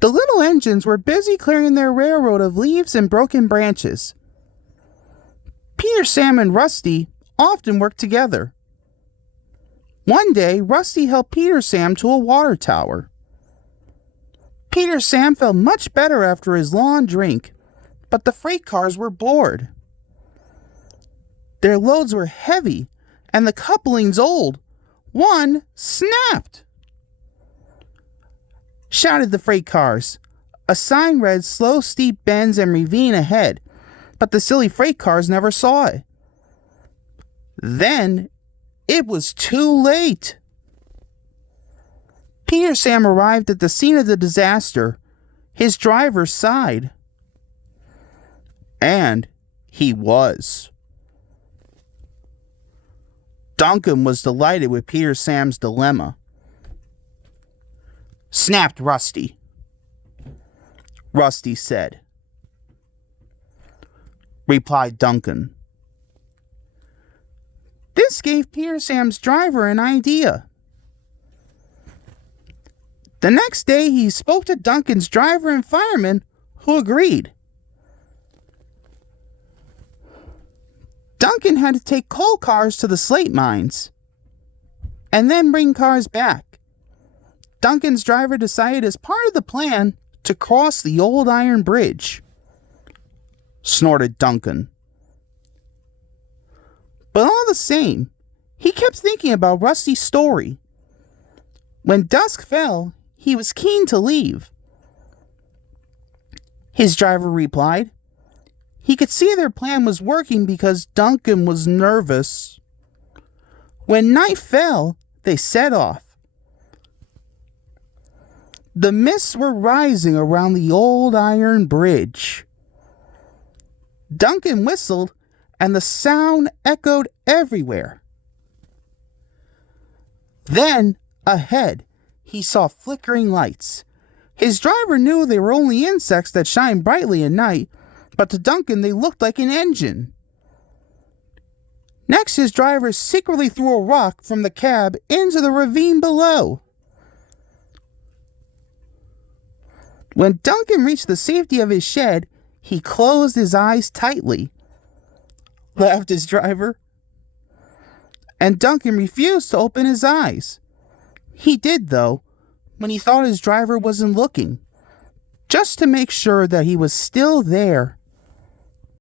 The little engines were busy clearing their railroad of leaves and broken branches. Peter, Sam, and Rusty often worked together. One day, Rusty helped Peter Sam to a water tower. Peter Sam felt much better after his long drink, but the freight cars were bored. Their loads were heavy, and the couplings old. One snapped! Shouted the freight cars. A sign read slow, steep bends and ravine ahead, but the silly freight cars never saw it. Then it was too late. Peter Sam arrived at the scene of the disaster. His driver sighed. And he was. Duncan was delighted with Peter Sam's dilemma. Snapped Rusty. Rusty said. Replied Duncan. This gave Peter Sam's driver an idea. The next day he spoke to Duncan's driver and fireman, who agreed. Duncan had to take coal cars to the slate mines, and then bring cars back. Duncan's driver decided as part of the plan to cross the old iron bridge. Snorted Duncan. But all the same, he kept thinking about Rusty's story. When dusk fell, he was keen to leave. His driver replied. He could see their plan was working because Duncan was nervous. When night fell, they set off. The mists were rising around the old iron bridge. Duncan whistled, and the sound echoed everywhere. Then, ahead, he saw flickering lights. His driver knew they were only insects that shine brightly at night, but to Duncan they looked like an engine. Next, his driver secretly threw a rock from the cab into the ravine below. When Duncan reached the safety of his shed, he closed his eyes tightly. Laughed his driver. And Duncan refused to open his eyes. He did, though, when he thought his driver wasn't looking, just to make sure that he was still there